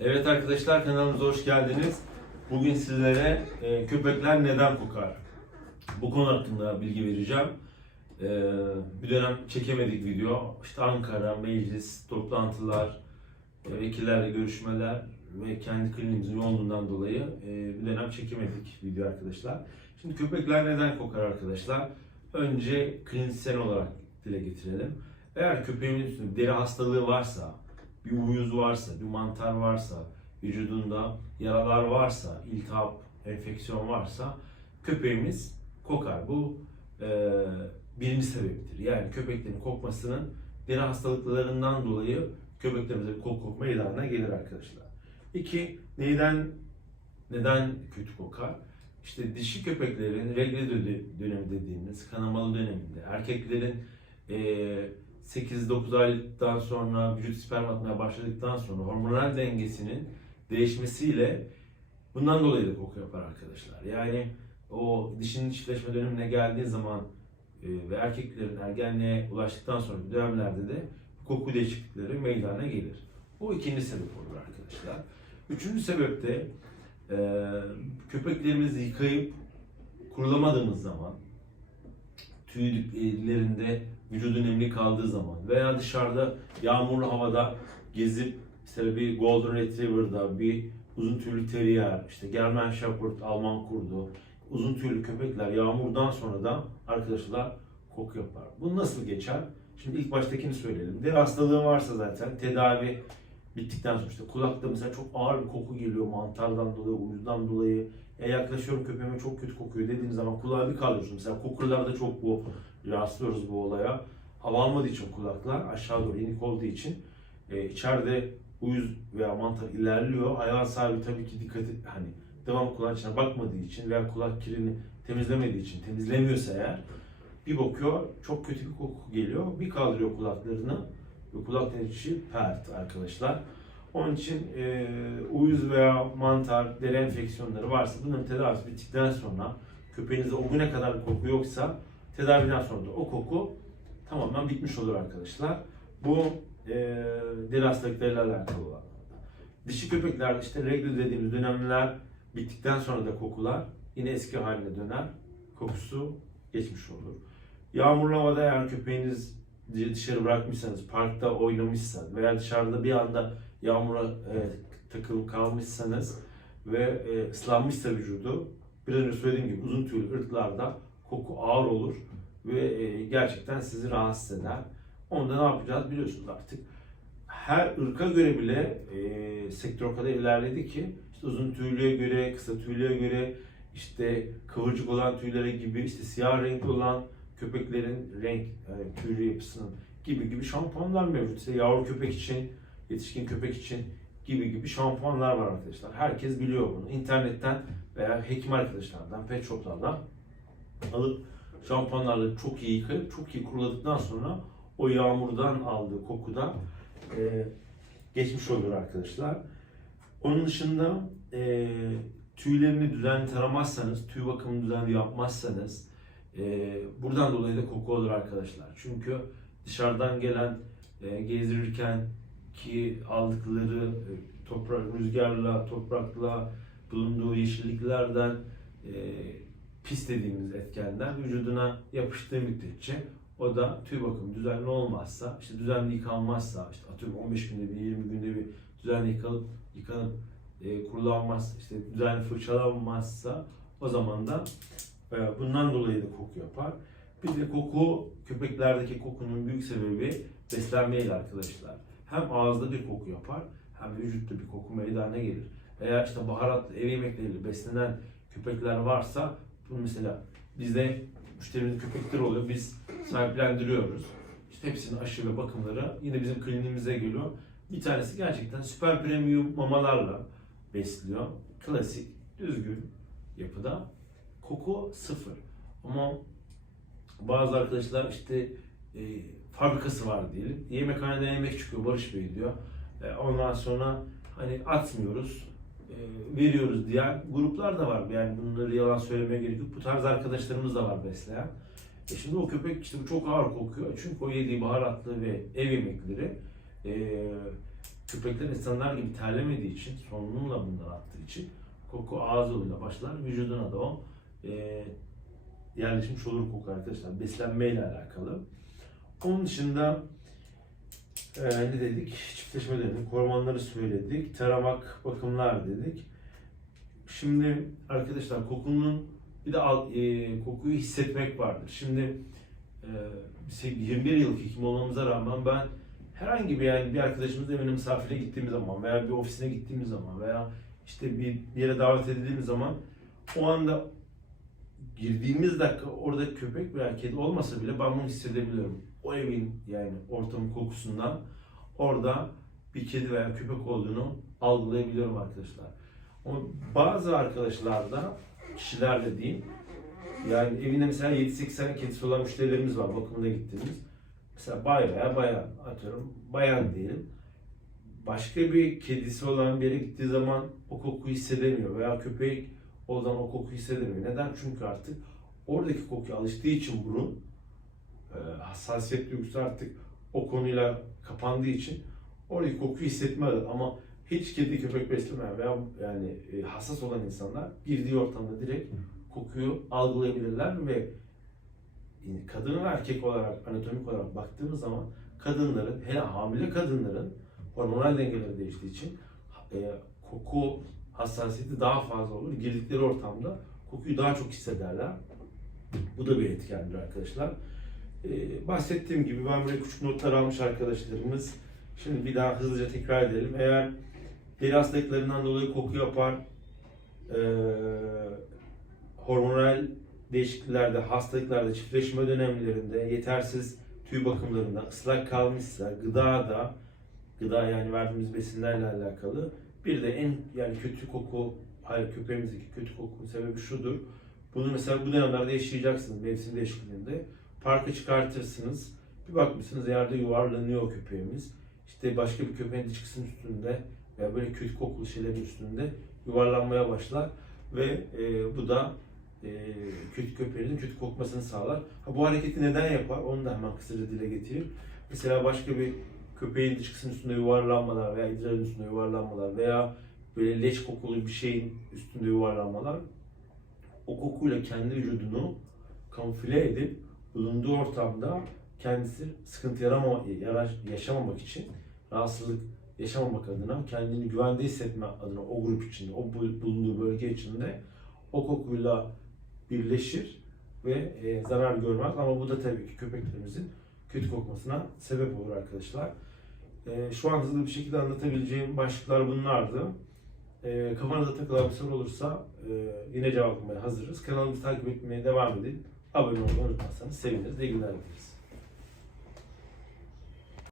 Evet arkadaşlar kanalımıza hoş geldiniz. Bugün sizlere e, köpekler neden kokar? Bu konu hakkında bilgi vereceğim. E, bir dönem çekemedik video. İşte Ankara, meclis, toplantılar, e, vekillerle görüşmeler ve kendi kliniğimizin yoğunluğundan dolayı e, bir dönem çekemedik video arkadaşlar. Şimdi köpekler neden kokar arkadaşlar? Önce klinisyen olarak dile getirelim. Eğer köpeğin üstünde deri hastalığı varsa, bir uyuz varsa, bir mantar varsa, vücudunda yaralar varsa, iltihap, enfeksiyon varsa köpeğimiz kokar. Bu e, birinci sebeptir. Yani köpeklerin kokmasının deri hastalıklarından dolayı köpeklerimize kok kokma ilanına gelir arkadaşlar. İki, neden neden kötü kokar? İşte dişi köpeklerin regle dö- dönemi dediğimiz kanamalı döneminde erkeklerin eee 8-9 aylıktan sonra vücut sperm atmaya başladıktan sonra hormonal dengesinin değişmesiyle bundan dolayı da koku yapar arkadaşlar. Yani o dişinin çiftleşme dönemine geldiği zaman e, ve erkeklerin ergenliğe ulaştıktan sonra dönemlerde de koku değişiklikleri meydana gelir. Bu ikinci sebep olur arkadaşlar. Üçüncü sebep de e, köpeklerimizi yıkayıp kurulamadığımız zaman tüylerinde vücudu nemli kaldığı zaman veya dışarıda yağmurlu havada gezip işte bir Golden Retriever'da bir uzun tüylü terrier, işte German Shepherd, Alman kurdu, uzun tüylü köpekler yağmurdan sonra da arkadaşlar koku yapar. Bu nasıl geçer? Şimdi ilk baştakini söyleyelim. Deri hastalığı varsa zaten tedavi bittikten sonra işte kulakta mesela çok ağır bir koku geliyor mantardan dolayı, uyuzdan dolayı. E yaklaşıyorum köpeğime çok kötü kokuyor dediğim zaman kulağı bir kaldırıyorsun. Mesela kokularda çok bu rastlıyoruz bu olaya. Hava almadığı için kulaklar aşağı doğru inik olduğu için e, içeride uyuz veya mantar ilerliyor. Hayvan sahibi tabii ki dikkati hani devam kulağın içine bakmadığı için veya kulak kirini temizlemediği için temizlemiyorsa eğer bir bakıyor çok kötü bir koku geliyor. Bir kaldırıyor kulaklarını kulak içi pert arkadaşlar. Onun için e, uyuz veya mantar, deri enfeksiyonları varsa bunların tedavisi bittikten sonra köpeğinizde o güne kadar bir koku yoksa tedaviden sonra da o koku tamamen bitmiş olur arkadaşlar. Bu e, deri hastalıklarıyla alakalı olanlarda. Dişi köpeklerde işte regl dediğimiz dönemler bittikten sonra da kokular yine eski haline döner. Kokusu geçmiş olur. Yağmurlu havada eğer köpeğiniz dışarı bırakmışsanız, parkta oynamışsa veya dışarıda bir anda yağmura e, takılıp kalmışsanız ve e, ıslanmışsa vücudu, biraz önce söylediğim gibi uzun tüylü ırklarda koku ağır olur ve e, gerçekten sizi rahatsız eder. Onda ne yapacağız biliyorsunuz artık. Her ırka göre bile e, sektör o kadar ilerledi ki işte uzun tüylüye göre, kısa tüylüye göre, işte kıvırcık olan tüylere gibi, işte siyah renkli olan köpeklerin renk tüylü yapısının gibi gibi şampuanlar mevcut. İşte yavru köpek için, yetişkin köpek için gibi gibi şampuanlar var arkadaşlar. Herkes biliyor bunu. İnternetten veya hekim arkadaşlardan, pet shoplardan alıp şampuanlarla çok iyi yıkayıp çok iyi kuruladıktan sonra o yağmurdan aldığı kokudan e, geçmiş olur arkadaşlar. Onun dışında e, tüylerini düzenli taramazsanız, tüy bakımını düzenli yapmazsanız e, buradan dolayı da koku olur arkadaşlar. Çünkü dışarıdan gelen e, gezdirirken ki aldıkları e, toprak rüzgarla, toprakla bulunduğu yeşilliklerden e, pis dediğimiz etkenler vücuduna yapıştığı müddetçe o da tüy bakımı düzenli olmazsa, işte düzenli yıkanmazsa, işte atıyorum 15 günde bir, 20 günde bir düzenli yıkanıp, yıkanıp e, kurulanmaz, işte düzenli fırçalanmazsa o zaman da bundan dolayı da koku yapar. Bir de koku, köpeklerdeki kokunun büyük sebebi beslenmeyle arkadaşlar. Hem ağızda bir koku yapar, hem vücutta bir koku meydana gelir. Eğer işte baharatlı ev yemekleriyle beslenen köpekler varsa, bunu mesela bizde müşterimiz köpekler oluyor, biz sahiplendiriyoruz. İşte hepsinin aşı ve bakımları yine bizim kliniğimize geliyor. Bir tanesi gerçekten süper premium mamalarla besliyor. Klasik, düzgün yapıda. Koku sıfır. Ama bazı arkadaşlar işte e, fabrikası var diyelim. Yemekhaneden yemek çıkıyor Barış Bey diyor. E, ondan sonra hani atmıyoruz, e, veriyoruz diyen gruplar da var. Yani bunları yalan söylemeye gerek yok. Bu tarz arkadaşlarımız da var besleyen. E şimdi o köpek işte bu çok ağır kokuyor. Çünkü o yediği baharatlı ve ev yemekleri e, köpekler insanlar gibi terlemediği için, solunumla bunları attığı için koku ağız yoluyla başlar, vücuduna da o e, yerleşmiş olur koku arkadaşlar. Beslenmeyle alakalı. Onun dışında e, ne dedik? Çiftleşme dedik, hormonları söyledik, taramak, bakımlar dedik. Şimdi arkadaşlar kokunun bir de al- e, kokuyu hissetmek vardır. Şimdi e, 21 yıllık hekim olmamıza rağmen ben herhangi bir yani bir arkadaşımızın evine misafire gittiğimiz zaman veya bir ofisine gittiğimiz zaman veya işte bir, yere davet edildiğimiz zaman o anda girdiğimiz dakika orada köpek veya kedi olmasa bile ben bunu hissedebiliyorum. O evin yani ortamın kokusundan orada bir kedi veya köpek olduğunu algılayabiliyorum arkadaşlar. Ama bazı arkadaşlarda, kişilerle diyeyim, yani evinde mesela 7-8 tane kedisi olan müşterilerimiz var bakımına gittiğimiz. Mesela bay veya bayan, atıyorum bayan diyelim. Başka bir kedisi olan bir yere gittiği zaman o kokuyu hissedemiyor veya köpek o zaman o kokuyu hissedemiyor. Neden? Çünkü artık oradaki kokuya alıştığı için burun e, hassasiyet duygusu artık o konuyla kapandığı için oradaki kokuyu hissetmez. Ama hiç kedi köpek beslemeyen veya yani e, hassas olan insanlar girdiği ortamda direkt kokuyu algılayabilirler ve yani kadın ve erkek olarak anatomik olarak baktığımız zaman kadınların hele hamile kadınların hormonal dengeleri değiştiği için e, koku hassasiyeti daha fazla olur. Girdikleri ortamda kokuyu daha çok hissederler. Bu da bir etkendir arkadaşlar. E, bahsettiğim gibi ben buraya küçük notlar almış arkadaşlarımız. Şimdi bir daha hızlıca tekrar edelim. Eğer deri hastalıklarından dolayı koku yapar, e, hormonal değişikliklerde, hastalıklarda, çiftleşme dönemlerinde, yetersiz tüy bakımlarında, ıslak kalmışsa, gıdada, gıda yani verdiğimiz besinlerle alakalı bir de en yani kötü koku, hayır köpeğimizdeki kötü kokunun sebebi şudur. Bunu mesela bu dönemlerde yaşayacaksınız mevsim değişikliğinde. Parka çıkartırsınız. Bir bakmışsınız yerde yuvarlanıyor köpeğimiz. İşte başka bir köpeğin dışkısının üstünde veya böyle kötü kokulu şeylerin üstünde yuvarlanmaya başlar ve e, bu da e, kötü köpeğin kötü kokmasını sağlar. Ha, bu hareketi neden yapar? Onu da hemen kısaca dile getireyim. Mesela başka bir köpeğin dışkısının üstünde yuvarlanmalar veya idrarın üstünde yuvarlanmalar veya böyle leş kokulu bir şeyin üstünde yuvarlanmalar o kokuyla kendi vücudunu kamufle edip bulunduğu ortamda kendisi sıkıntı yaşamamak için rahatsızlık yaşamamak adına kendini güvende hissetme adına o grup içinde, o bu- bulunduğu bölge içinde o kokuyla birleşir ve e, zarar görmez. Ama bu da tabii ki köpeklerimizin kötü kokmasına sebep olur arkadaşlar. E, şu an hızlı bir şekilde anlatabileceğim başlıklar bunlardı. E, kafanıza takılan bir soru olursa e, yine cevaplamaya hazırız. Kanalımızı takip etmeye devam edin. Abone olmayı unutmazsanız seviniriz. İyi günler dileriz.